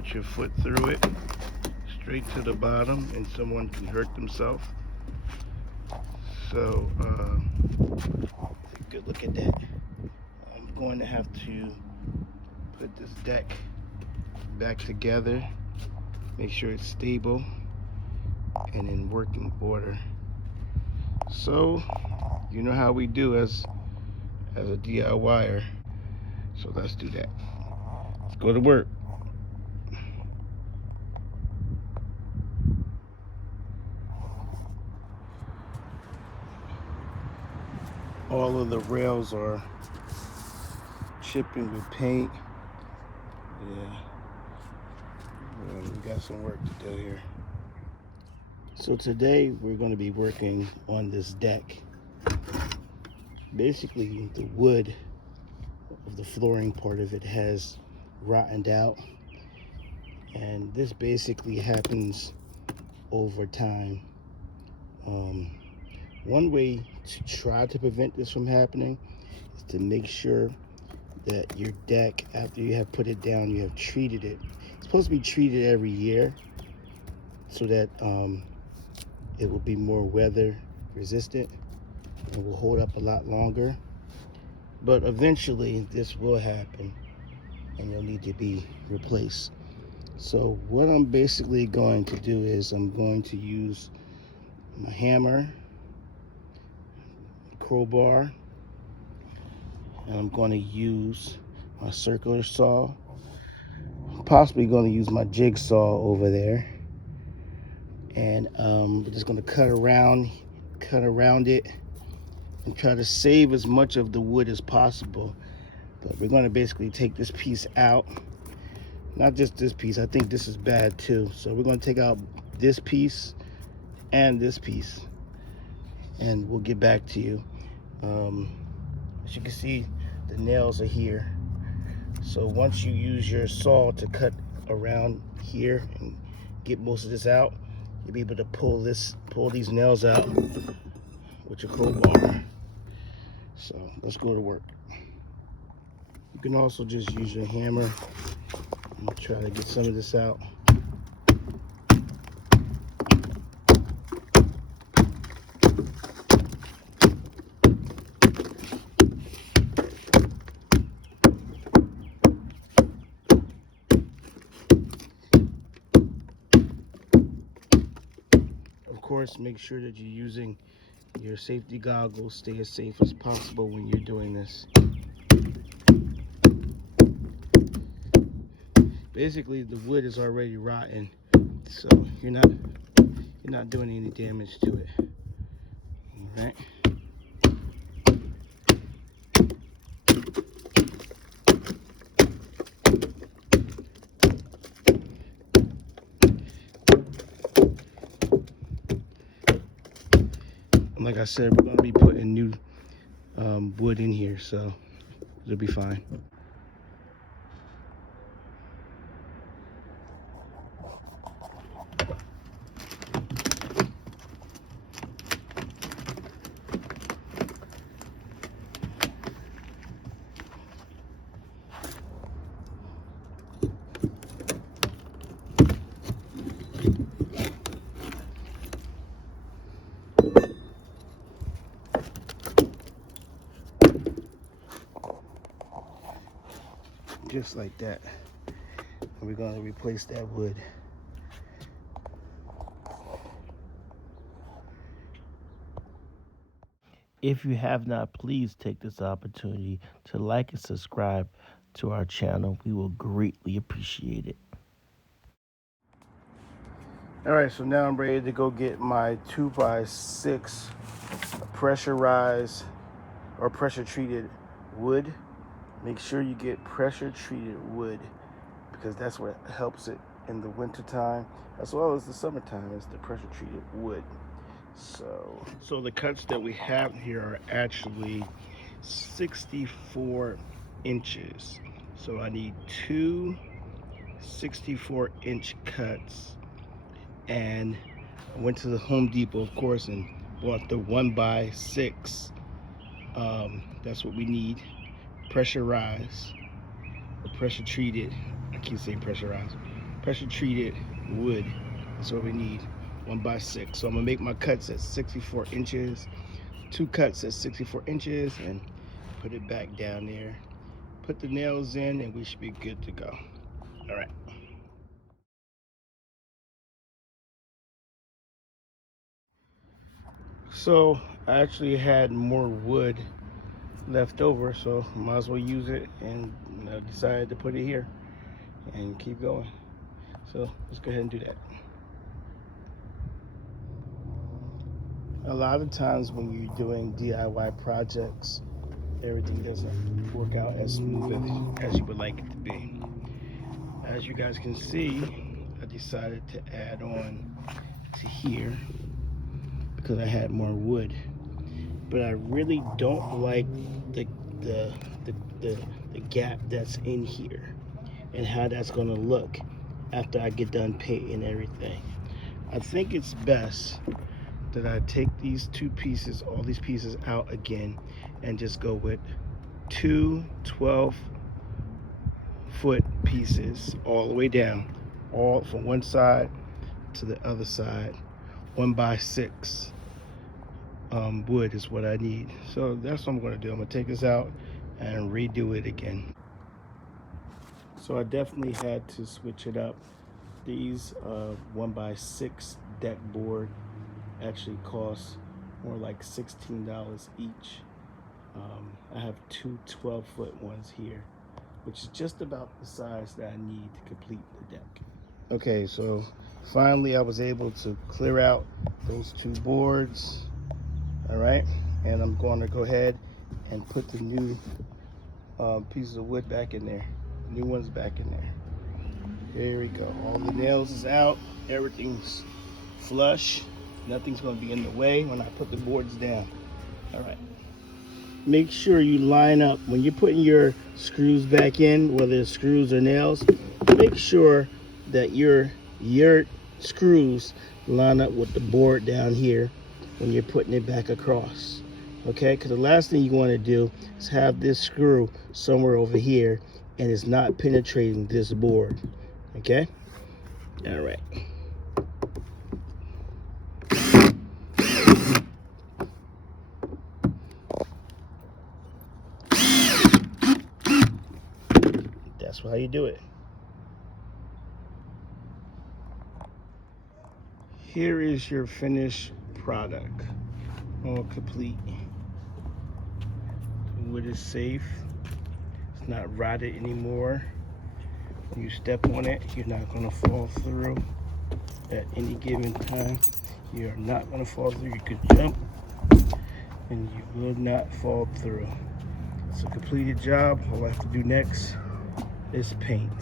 put your foot through it straight to the bottom and someone can hurt themselves. So take a good look at that. I'm going to have to put this deck back together, make sure it's stable and in working order. So you know how we do as a DIYer. So let's do that. Let's go to work. All of the rails are chipping with paint. Yeah, we got some work to do here. So today we're going to be working on this deck. Basically, the wood of the flooring part of it has rotted out, and this basically happens over time. One way to try to prevent this from happening is to make sure that your deck, after you have put it down, you have treated it. It's supposed to be treated every year so that it will be more weather resistant and will hold up a lot longer. But eventually this will happen and you'll need to be replaced. So what I'm basically going to do is I'm going to use my hammer, crowbar, and I'm going to use my circular saw. I'm possibly going to use my jigsaw over there, and we're just going to cut around it and try to save as much of the wood as possible. But we're going to basically take this piece out, not just this piece. I think this is bad too, so we're going to take out this piece and this piece, and we'll get back to you. As you can see, the nails are here. So once you use your saw to cut around here and get most of this out, you'll be able to pull these nails out with your crowbar. So let's go to work. You can also just use your hammer and try to get some of this out. Of course, make sure that you're using your safety goggles. Stay as safe as possible when you're doing this. Basically, the wood is already rotten, so you're not doing any damage to it. All right. And like I said, we're going to be putting new wood in here, so it'll be fine. Just like that. And we're going to replace that wood. If you have not, please take this opportunity to like and subscribe to our channel. We will greatly appreciate it. All right, so now I'm ready to go get my 2x6 pressurized or pressure treated wood. Make sure you get pressure treated wood because that's what helps it in the winter time as well as the summertime, is the pressure treated wood. So the cuts that we have here are actually 64 inches. So I need two 64-inch cuts, and I went to the Home Depot, of course, and bought the 1x6. That's what we need. Pressurized or pressure treated. I keep saying pressurized. pressure treated wood. That's what we need. 1x6. So I'm gonna make my cuts at 64 inches, 2 cuts at 64 inches, and put it back down there. Put the nails in, and we should be good to go. All right. So I actually had more wood left over, so might as well use it, and I decided to put it here and keep going. So let's go ahead and do that. A lot of times when you're doing DIY projects, everything doesn't work out as smooth as you would like it to be. As you guys can see, I decided to add on to here because I had more wood, but I really don't like the the the, the, the gap that's in here and how that's gonna look after I get done painting everything. I think it's best that I take these two pieces, all these pieces out again, and just go with two 12-foot pieces all the way down, all from one side to the other side. 1x6 wood is what I need. So that's what I'm going to do. I'm going to take this out and redo it again. So I definitely had to switch it up. These 1x6 deck board actually cost more like $16 each. I have two 12-foot ones here, which is just about the size that I need to complete the deck. Okay, so finally I was able to clear out those two boards. All right, and I'm going to go ahead and put the new pieces of wood back in there, new ones back in there. There we go. All the nails is out, everything's flush, nothing's going to be in the way when I put the boards down. All right, make sure you line up when you're putting your screws back in, whether it's screws or nails. Make sure that your screws line up with the board down here when you're putting it back across. Okay, because the last thing you want to do is have this screw somewhere over here and it's not penetrating this board. Okay, all right. That's how you do it. Here is your finished product, all complete. The wood is safe. It's not rotted anymore. When you step on it, you're not going to fall through at any given time. You're not going to fall through. You could jump and you will not fall through. It's a completed job. All I have to do next is paint.